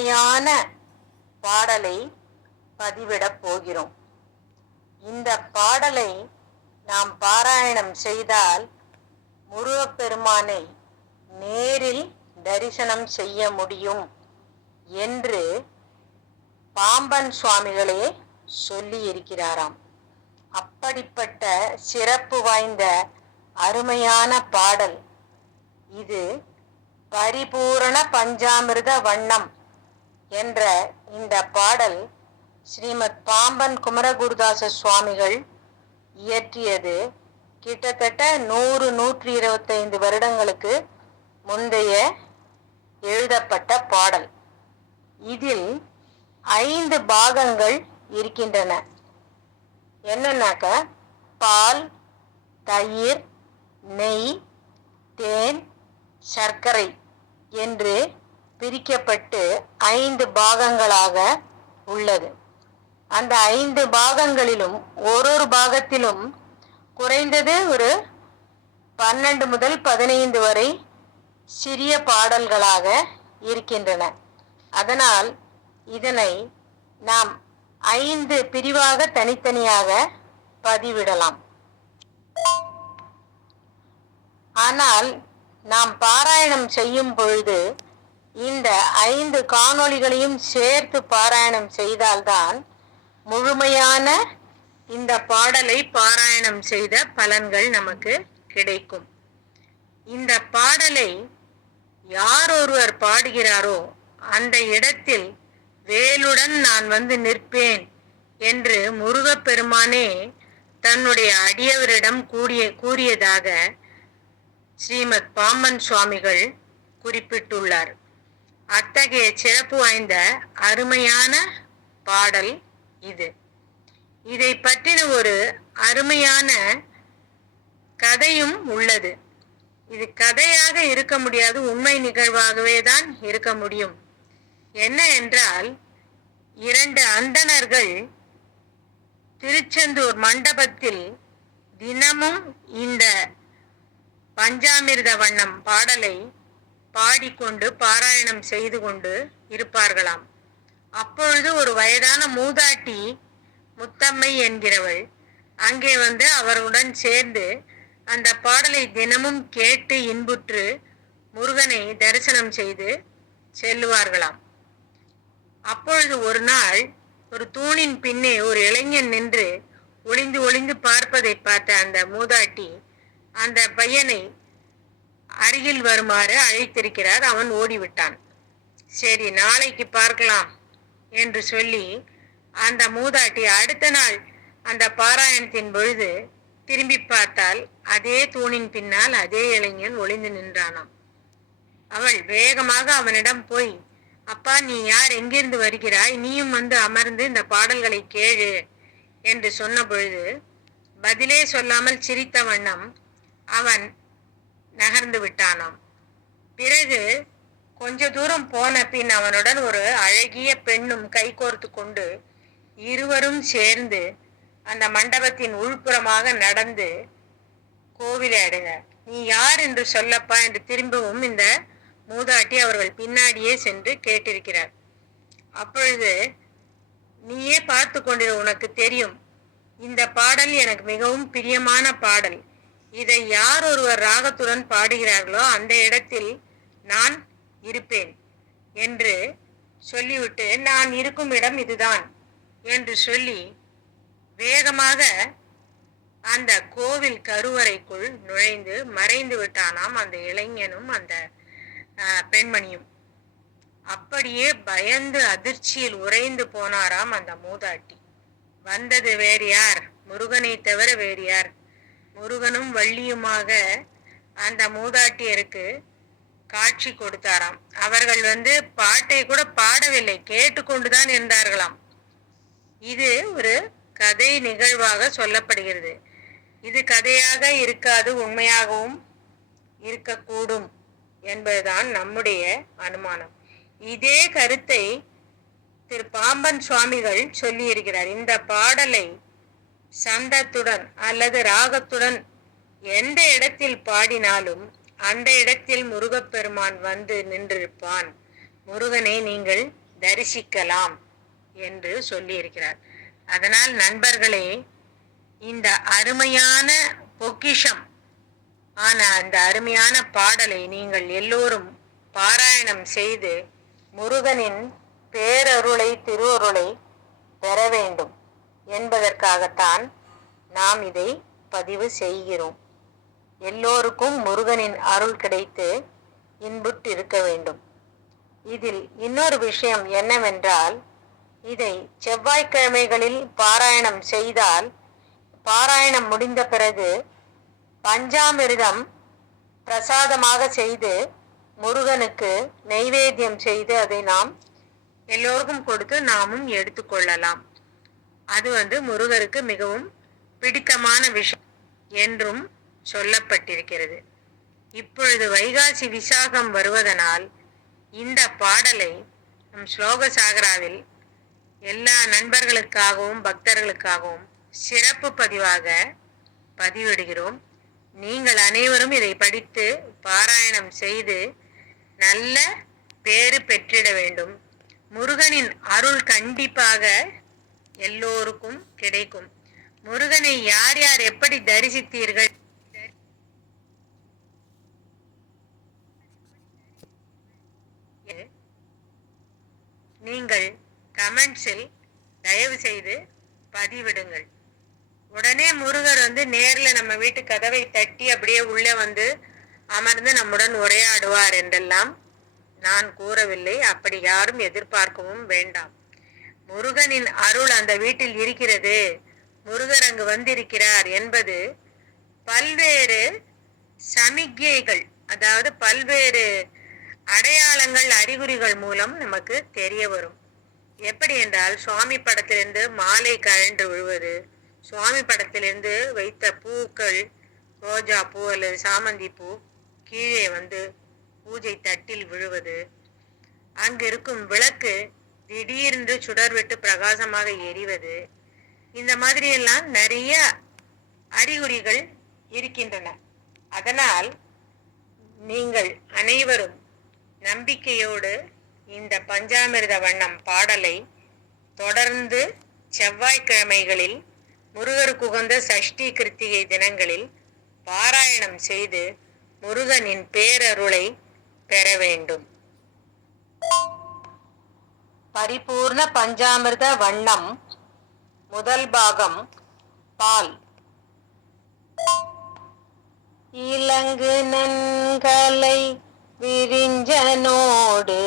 அருமையான பாடலை பதிவிடப் போகிறோம். இந்த பாடலை நாம் பாராயணம் செய்தால் முருகப்பெருமானை நேரில் தரிசனம் செய்ய முடியும் என்று பாம்பன் சுவாமிகளே சொல்லி இருக்கிறாராம் அப்படிப்பட்ட சிறப்பு வாய்ந்த அருமையான பாடல். இது பரிபூரண பஞ்சாமிர்த வண்ணம். என்ற இந்த பாடல் ஸ்ரீமத் பாம்பன் குமரகுருதாச சுவாமிகள் இயற்றியது. கிட்டத்தட்ட நூறு நூற்றி இருபத்தைந்து வருடங்களுக்கு முந்தைய எழுதப்பட்ட பாடல். இதில் ஐந்து பாகங்கள் இருக்கின்றன. என்னன்னாக்க பால் தயிர் நெய் தேன் சர்க்கரை என்று பிரிக்கப்பட்டு ஐந்து பாகங்களாக உள்ளது. அந்த ஐந்து பாகங்களிலும் ஒரு ஒரு பாகத்திலும் குறைந்தது ஒரு பன்னெண்டு முதல் பதினைந்து வரை சிறிய பாடல்களாக இருக்கின்றன. அதனால் இதனை நாம் ஐந்து பிரிவாக தனித்தனியாக பதிவிடலாம். ஆனால் நாம் பாராயணம் செய்யும் பொழுது இந்த ஐந்து காணொளிகளையும் சேர்த்து பாராயணம் செய்தால்தான் முழுமையான இந்த பாடலை பாராயணம் செய்த பலன்கள் நமக்கு கிடைக்கும். இந்த பாடலை யார் ஒருவர் பாடுகிறாரோ அந்த இடத்தில் வேலுடன் நான் வந்து நிற்பேன் என்று முருகப்பெருமானே தன்னுடைய அடியவரிடம் கூடிய கூறியதாக ஸ்ரீமத் பாம்பன் சுவாமிகள் குறிப்பிட்டுள்ளார். அத்தகைய சிறப்பு வாய்ந்த அருமையான பாடல் இது. இதை பற்றின ஒரு அருமையான கதையும் உள்ளது. இது கதையாக இருக்க முடியாது உண்மை நிகழ்வாகவே தான் இருக்க முடியும். என்ன என்றால் இரண்டு அந்தணர்கள் திருச்செந்தூர் மண்டபத்தில் தினமும் இந்த பஞ்சாமிர்த வண்ணம் பாடலை பாடிக்கொண்டு பாராயணம் செய்து கொண்டு இருப்பார்களாம். அப்பொழுது ஒரு வயதான மூதாட்டி முத்தம்மை என்கிறவள் அங்கே வந்து அவருடன் சேர்ந்து அந்த பாடலை தினமும் கேட்டு இன்புற்று முருகனை தரிசனம் செய்து செல்லுவார்களாம். அப்பொழுது ஒரு நாள் ஒரு தூணின் பின்னே ஒரு இளைஞன் நின்று ஒளிந்து ஒளிந்து பார்ப்பதை பார்த்த அந்த மூதாட்டி அந்த பையனை அருகில் வருமாறு அழைத்திருக்கிறார். அவன் ஓடிவிட்டான். சரி நாளைக்கு பார்க்கலாம் என்று சொல்லி அந்த மூதாட்டி அடுத்த நாள் அந்த பாராயணத்தின் பொழுது திரும்பி பார்த்தால் அதே தூணின் பின்னால் அதே இளைஞன் ஒளிந்து நின்றானாம். அவள் வேகமாக அவனிடம் போய் அப்பா நீ யார்? எங்கிருந்து வருகிறாய்? நீயும் வந்து அமர்ந்து இந்த பாடல்களை கேளு என்று சொன்ன பொழுது பதிலே சொல்லாமல் சிரித்த வண்ணம் அவன் நகர்ந்து விட்டானாம். பிறகு கொஞ்ச தூரம் போன பின் அவனுடன் ஒரு அழகிய பெண்ணும் கைகோர்த்து கொண்டு இருவரும் சேர்ந்து அந்த மண்டபத்தின் உள்புறமாக நடந்து கோவிலை அடைந்தார். நீ யார் என்று சொல்லப்பா என்று திரும்பவும் இந்த மூதாட்டி அவர்கள் பின்னாடியே சென்று கேட்டிருக்கிறார். அப்பொழுது நீயே பார்த்து கொண்டிரு உனக்கு தெரியும். இந்த பாடல் எனக்கு மிகவும் பிரியமான பாடல். இதை யார் ஒருவர் ராகத்துடன் பாடுகிறார்களோ அந்த இடத்தில் நான் இருப்பேன் என்று சொல்லிவிட்டு நான் இருக்கும் இடம் இதுதான் என்று சொல்லி வேகமாக அந்த கோவில் கருவறைக்குள் நுழைந்து மறைந்து விட்டானாம் அந்த இளைஞனும் அந்த பெண்மணியும். அப்படியே பயந்து அதிர்ச்சியில் உறைந்து போனாராம் அந்த மூதாட்டி. வந்தது வேறு யார்? முருகனை தவிர வேறு யார்? முருகனும் வள்ளியுமாக அந்த மூதாட்டியருக்கு காட்சி கொடுத்தாராம். அவர்கள் வந்து பாட்டை கூட பாடவில்லை கேட்டுக்கொண்டுதான் இருந்தார்களாம். இது ஒரு கதை நிகழ்வாக சொல்லப்படுகிறது. இது கதையாக இருக்காது உண்மையாகவும் இருக்கக்கூடும் என்பதுதான் நம்முடைய அனுமானம். இதே கருத்தை திரு பாம்பன் சுவாமிகள் சொல்லியிருக்கிறார். இந்த பாடலை சந்தத்துடன் அல்லது ராகத்துடன் எந்த இடத்தில் பாடினாலும் அந்த இடத்தில் முருகப்பெருமான் வந்து நின்றிருப்பான். முருகனை நீங்கள் தரிசிக்கலாம் என்று சொல்லியிருக்கிறார். அதனால் நண்பர்களே இந்த அருமையான பொக்கிஷம் ஆன அந்த அருமையான பாடலை நீங்கள் எல்லோரும் பாராயணம் செய்து முருகனின் பேரருளை திருவருளை பெற வேண்டும். என்பதற்காகத்தான் நாம் இதை பதிவு செய்கிறோம். எல்லோருக்கும் முருகனின் அருள் கிடைத்து இன்புற்றிருக்க வேண்டும். இதில் இன்னொரு விஷயம் என்னவென்றால் இதை செவ்வாய்க்கிழமைகளில் பாராயணம் செய்தால் பாராயணம் முடிந்த பிறகு பஞ்சாமிர்தம் பிரசாதமாக செய்து முருகனுக்கு நெய்வேத்தியம் செய்து அதை நாம் எல்லோருக்கும் கொடுத்து நாமும் எடுத்துக்கொள்ளலாம் அது வந்து முருகருக்கு மிகவும் பிடித்தமான விஷயம் என்றும் சொல்லப்பட்டிருக்கிறது. இப்பொழுது வைகாசி விசாகம் வருவதனால் இந்த பாடலை நம் ஸ்லோக சாகராவில் எல்லா நண்பர்களுக்காகவும் பக்தர்களுக்காகவும் சிறப்பு பதிவாக பதிவிடுகிறோம். நீங்கள் அனைவரும் இதை படித்து பாராயணம் செய்து நல்ல பேறு பெற்றிட வேண்டும். முருகனின் அருள் கண்டிப்பாக எல்லோருக்கும் கிடைக்கும். முருகனை யார் யார் எப்படி தரிசித்தீர்கள்? நீங்கள் கமெண்ட்ஸில் தயவு செய்து பதிவிடுங்கள். உடனே முருகர் வந்து நேர்ல நம்ம வீட்டு கதவை தட்டி அப்படியே உள்ளே வந்து அமர்ந்து நம்முடன் உரையாடுவார் என்றெல்லாம் நான் கூறவில்லை. அப்படி யாரும் எதிர்பார்க்கவும் வேண்டாம். முருகனின் அருள் அந்த வீட்டில் இருக்கிறது. முருகர் அங்கு வந்திருக்கிறார் என்பது பல்வேறு சமிக்ஞைகள் அதாவது பல்வேறு அடையாளங்கள் அறிகுறிகள் மூலம் நமக்கு தெரிய வரும். எப்படி என்றால் சுவாமி படத்திலிருந்து மாலை கழன்று விழுவது சுவாமி படத்திலிருந்து வைத்த பூக்கள் ரோஜா பூ அல்லது சாமந்தி பூ கீழே வந்து பூஜை தட்டில் விழுவது அங்கு இருக்கும் விளக்கு திடீரென்று சுடர்விட்டு பிரகாசமாக எரிவது. இந்த மாதிரி எல்லாம் நிறைய அறிகுறிகள் இருக்கின்றன. அதனால் நீங்கள் அனைவரும் நம்பிக்கையோடு இந்த பஞ்சாமிர்த வண்ணம் பாடலை தொடர்ந்து செவ்வாய்க்கிழமைகளில் முருகருக்கு உகந்த சஷ்டி கிருத்திகை தினங்களில் பாராயணம் செய்து முருகனின் பேரருளை பெற வேண்டும். பரிபூர்ண பஞ்சாமிர்த வண்ணம் முதல் பாகம் பால். இலங்கு நன்கலை விரிஞ்சனோடு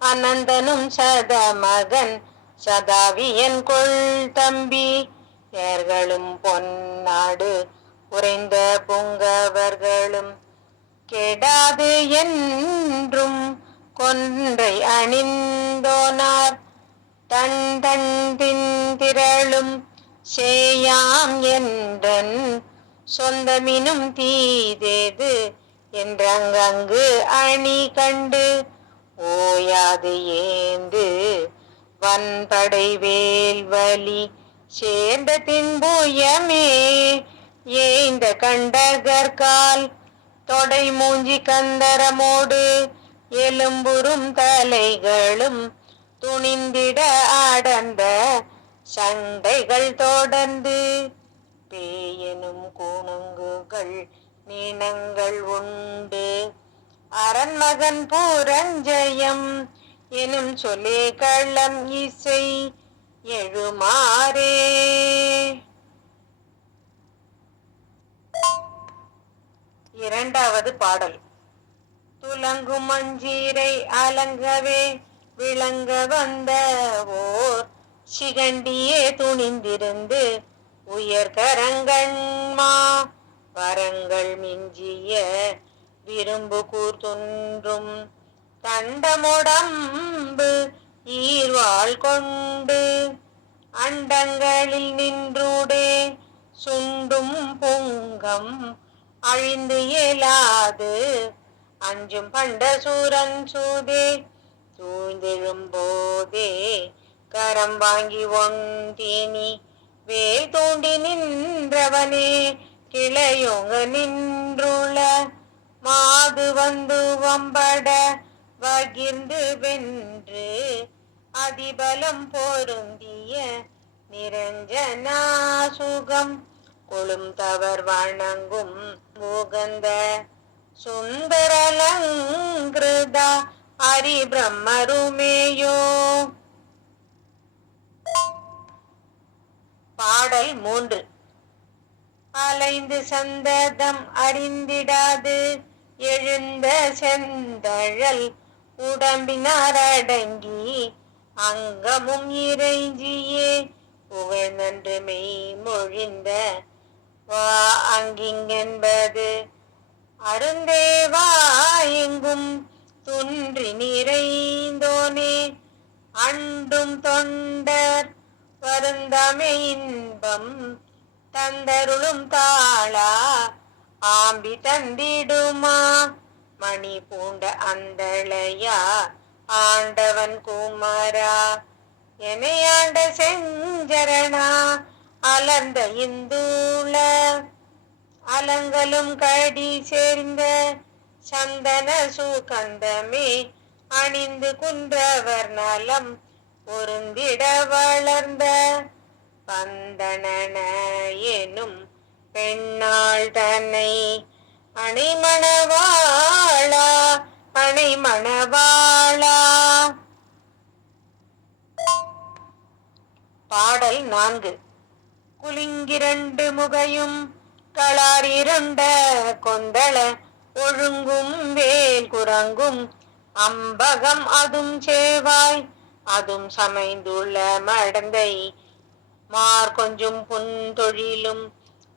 அனந்தனும் சதமகன் சதாவியன் கொள் தம்பி. ஏர்களும் பொன்னாடு உறைந்த புங்கவர்களும் கெடாது என்றும் கொன்றை அணிந்தோனார். தன் தன் திரளும் சேயாம் என்றன். சொந்தமினும் தீதேது என்றங்கங்கு அணி கண்டு ஓயாது ஏந்து வன்படை வேல்வலி சேர்ந்த தின்புயமே ஏந்த கண்டகர்கால் தொடை மூஞ்சி கந்தரமோடு எலும்புறும் தலைகளும் துணிந்திட ஆடந்த சண்டைகள் தொடர்ந்து பேயனும் குணுங்குகள் நீனங்கள் உண்டு. அரண்மகன் பூரஞ்சயம் எனும் சொல்லே கள்ளம் இசை எழுமாறே. இரண்டாவது பாடல். துலங்கும் மஞ்சீரை அலங்கவே விளங்க வந்த ஓர் சிகண்டியே துணிந்திருந்து உயர் கரங்கண்மா வரங்கள் மிஞ்சிய விரும்பு கூர்துன்றும் கண்டமுடம்பு ஈர்வாள் கொண்டு அண்டங்களில் நின்றூடே சுண்டும் பொங்கம் அழிந்து இயலாது அஞ்சும் பண்டசூரன் சூதே சூழ்ந்தெழும் போதே கரம் வாங்கி ஒன்றினி வேல் தூண்டி நின்றவனே கிளையோங்க நின்றுள்ள மாது வந்து வம்பட வகிர்ந்து வென்று அதிபலம் பொருந்திய நிரஞ்சனா சுகம் கொழும் தவர் வணங்கும் முகந்த சுந்தரலங்கிருதா ஹரி பிரம்மருமேயோ பாடல் மூன்று. அலைந்து சந்ததம் அறிந்திடாது எழுந்த செந்தழல் உடம்பினார் அடங்கி அங்கமும் இறைஞ்சியே. புகழ் நன்று மெய் மொழிந்த வா அங்கிங்கென்பது அருந்தேவா எங்கும் துன்றி நிறைந்தோனே அண்டும் தொண்டர் வருந்தமே இன்பம் தந்தருளும் தாளா ஆம்பி தந்திடுமா? மணி பூண்ட அந்தளையா ஆண்டவன் குமாரா? எனையாண்ட செஞ்சரணா அலர்ந்த இந்துள அலங்களும் கடி சேர்ந்த சந்தன சுகந்தமே அணிந்து குன்றவர் நலம் பொருந்திட வளர்ந்த பந்தனன எனும் பெண்ணாள் தன்னை அணைமணவாளா அணைமணவாளா. பாடல் நான்கு. குலிங்கிரண்டு முகையும் களார் களாரிருண்ட கொந்தள ஒழுங்கும் வேல் குரங்கும். அம்பகம் அதும் சேவாய் அதும் சமைந்துள்ள மடந்தை. மார் கொஞ்சும் புன்தொழிலும்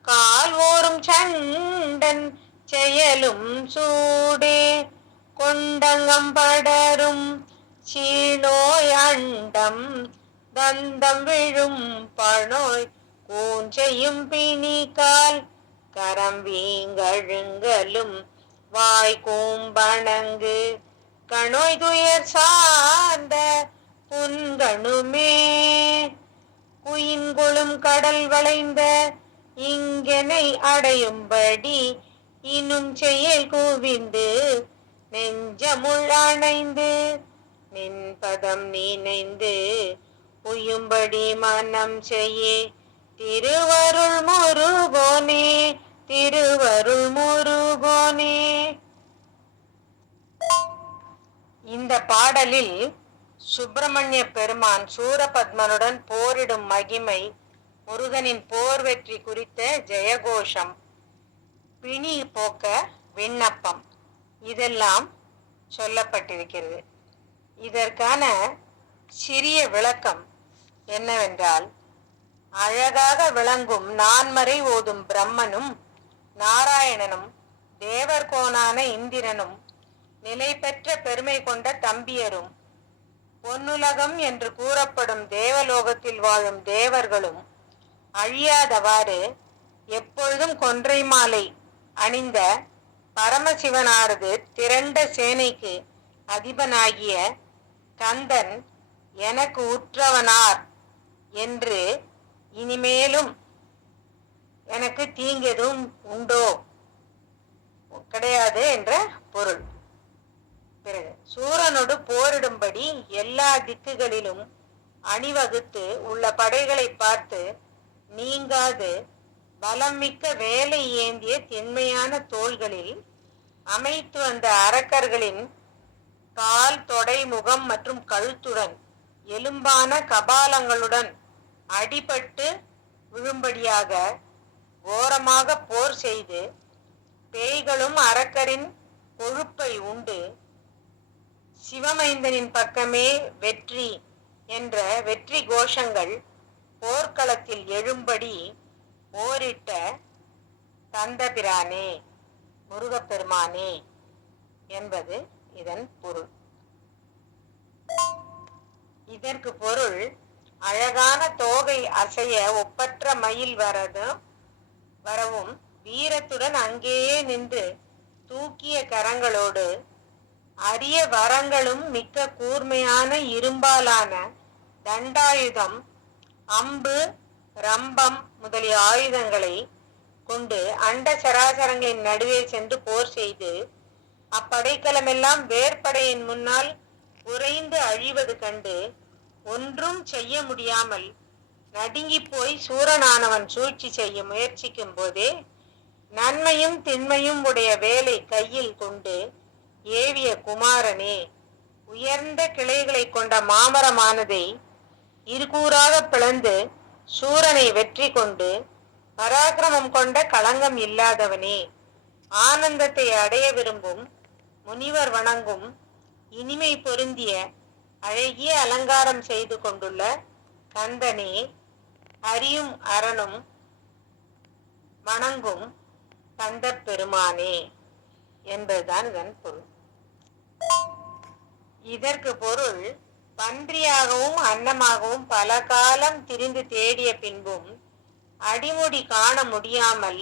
கால் ஓரும் சண்டன் செயலும் சூடே. கொண்டங்கம் படரும் சீனோய் அண்டம் தந்தம் விழும் பணோய். கூஞ்சையும் பிணிக்கால் கரம் வீங்கழுங்கலும் வாய் கூம்பணங்கு. கணோய் துயர் சார்ந்த புன்கணுமே. குயின்கொழும் கடல் வளைந்த இங்கனை அடையும்படி இன்னும் செயல் குவிந்து நெஞ்சமுள்ளணைந்து நின்பதம் நினைந்து உயும்படி மனம் செய்ய. திருவருள் முருகோனே. திருவருள் முருகோனே. இந்த பாடலில் சுப்பிரமணிய பெருமான் சூரபத்மனுடன் போரிடும் மகிமை முருகனின் போர் வெற்றி குறித்த ஜெயகோஷம் பிணி போக்க விண்ணப்பம் இதெல்லாம் சொல்லப்பட்டிருக்கிறது. இதற்கான சிறிய விளக்கம் என்னவென்றால் அழகாக விளங்கும் நான்மறை ஓதும் பிரம்மனும் நாராயணனும் தேவர்கோனான இந்திரனும் நிலை பெற்ற பெருமை கொண்ட தம்பியரும் பொன்னுலகம் என்று கூறப்படும் தேவலோகத்தில் வாழும் தேவர்களும் அழியாதவாறு எப்பொழுதும் கொன்றை மாலை அணிந்த பரமசிவனாரது திரண்ட சேனைக்கு அதிபனாகிய கந்தன் எனக்கு உற்றவனார் என்று இனிமேலும் எனக்கு தீங்கெதும் உண்டோ? கிடையாது என்ற பொருள். பிறகு சூரனோடு போரிடும்படி எல்லா திக்குகளிலும் அணிவகுத்து உள்ள படைகளை பார்த்து நீங்காது பலம் மிக்க வேலை ஏந்திய திண்மையான தோள்களில் அமைத்து வந்த அரக்கர்களின் கால் தொடை முகம் மற்றும் கழுத்துடன் எலும்பான கபாலங்களுடன் அடிபட்டு விழும்படியாக கோரமாக போர் செய்து பேய்களும் அரக்கரின் கொழுப்பை உண்டு. சிவமைந்தனின் பக்கமே வெற்றி என்ற வெற்றி கோஷங்கள் போர்க்களத்தில் எழும்படி போரிட்ட தந்தபிரானே முருகப்பெருமானே என்பது இதன் பொருள். இதற்கு பொருள் அழகான தோகை அசைய ஒப்பற்ற மயில் வரதும் வரவும் வீரத்துடன் அங்கேயே நின்று தூக்கிய கரங்களோடு அரிய வரங்களும் மிக்க கூர்மையான இரும்பாலான தண்டாயுதம் அம்பு ரம்பம் முதலிய ஆயுதங்களை கொண்டு அண்ட சராசரங்களின் நடுவே சென்று போர் செய்து அப்படைக்கலமெல்லாம் வேற்படையின் முன்னால் உறைந்து அழிவது கண்டு ஒன்றும் செய்ய முடியாமல் நடுங்கி போய் சூரனானவன் சூழ்ச்சி செய்ய முயற்சிக்கும் போதே நன்மையும் திண்மையும் உடைய வேலை கையில் கொண்டு ஏவிய குமாரனே உயர்ந்த கிளைகளை கொண்ட மாமரமானதை இருகூறாக பிளந்து சூரனை வெற்றி கொண்டு பராக்கிரமம் கொண்ட களங்கம் இல்லாதவனே ஆனந்தத்தை அடைய விரும்பும் முனிவர் வணங்கும் இனிமை பொருந்திய அழகிய அலங்காரம் செய்து கொண்டுள்ள கந்தனே அறியும் அரணும் வணங்கும் தந்த பெருமானே என்பதுதான் இதன் பொருள். இதற்கு பொருள் பன்றியாகவும் அன்னமாகவும் பல காலம் திரிந்து தேடிய பின்பும் அடிமுடி காண முடியாமல்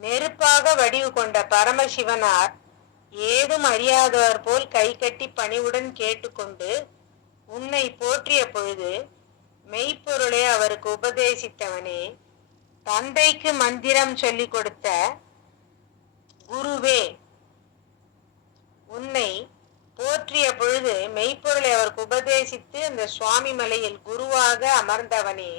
நெருப்பாக வடிவு கொண்ட பரமசிவனார் ஏதும் அறியாதவர் போல் கை கட்டி பணிவுடன் கேட்டுக்கொண்டு உன்னை போற்றிய பொழுது மெய்ப்பொருளை அவருக்கு உபதேசித்தவனே தந்தைக்கு மந்திரம் சொல்லிக் கொடுத்த குருவே உன்னை போற்றிய பொழுது மெய்ப்பொருளை அவருக்கு உபதேசித்து அந்த சுவாமி மலையில் குருவாக அமர்ந்தவனே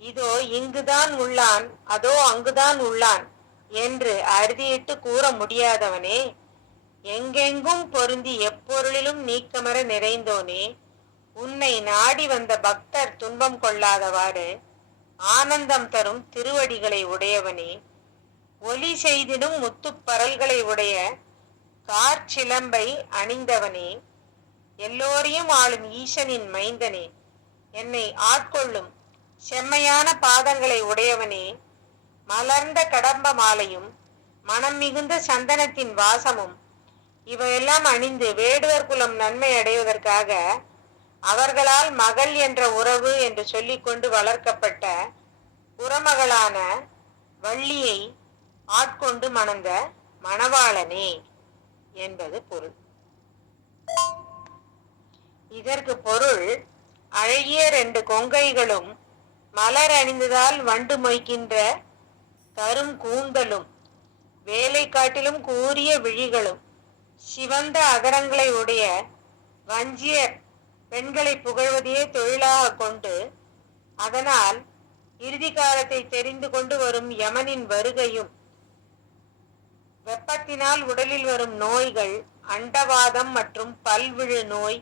இதோ இங்குதான் உள்ளான் அதோ அங்குதான் உள்ளான் என்று அறுதியிட்டு கூற முடியாதவனே எங்கெங்கும் பொருந்தி எப்பொருளிலும் நீக்கமர நிறைந்தோனே உன்னை நாடி வந்த பக்தர் துன்பம் கொள்ளாதவாறு ஆனந்தம் தரும் திருவடிகளை உடையவனே. ஒலி செய்திடும் முத்துப்பரல்களை உடைய கார்ச்சிலம்பை அணிந்தவனே. எல்லோரையும் ஆளும் ஈசனின் மைந்தனே. என்னை ஆட்கொள்ளும் செம்மையான பாதங்களை உடையவனே. மலர்ந்த கடம்ப மாலையும் மனம் மிகுந்த சந்தனத்தின் வாசமும் இவையெல்லாம் அணிந்து வேடுவர் குலம் நன்மை அடைவதற்காக அவர்களால் மகள் என்ற உறவு என்று சொல்லிக்கொண்டு வளர்க்கப்பட்ட புறமகளான வள்ளியை ஆட்கொண்டு மணந்த மணவாளனே என்பது பொருள். இதற்கு பொருள் அழகிய ரெண்டு கொங்கைகளும் மலர் அணிந்ததால் வண்டு மொய்க்கின்ற கரும் கூந்தலும் வேலை காட்டிலும் கூரிய விழிகளும் சிவந்த அகரங்களை உடைய வஞ்சியர் பெண்களை புகழ்வதையே தொழிலாக கொண்டு அதனால் இறுதி காலத்தை தெரிந்து கொண்டு வரும் யமனின் வருகையும் வெப்பத்தினால் உடலில் வரும் நோய்கள் அண்டவாதம் மற்றும் பல்விழு நோய்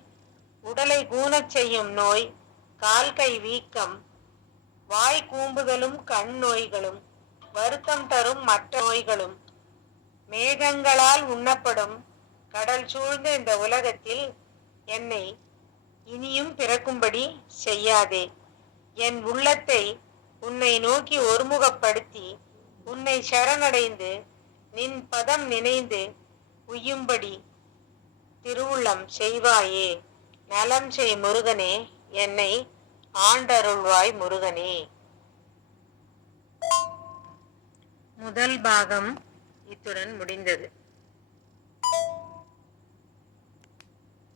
உடலை கூணச் செய்யும் நோய் கால்கை வீக்கம் வாய் கூம்புதலும் கண் நோய்களும் வருத்தம் தரும் மற்ற நோய்களும் மேகங்களால் உண்ணப்படும் கடல் சூழ்ந்த இந்த உலகத்தில் என்னை இனியும் பிறக்கும்படி செய்யாதே. என் உள்ளத்தை உன்னை நோக்கி ஒருமுகப்படுத்தி உன்னை சரணடைந்து நின் பதம் நினைந்து உய்யும்படி திருவுள்ளம் செய்வாயே. நலம் செய் முருகனே என்னை ஆண்டருள்வாய் முருகனே. முதல் பாகம் இத்துடன் முடிந்தது.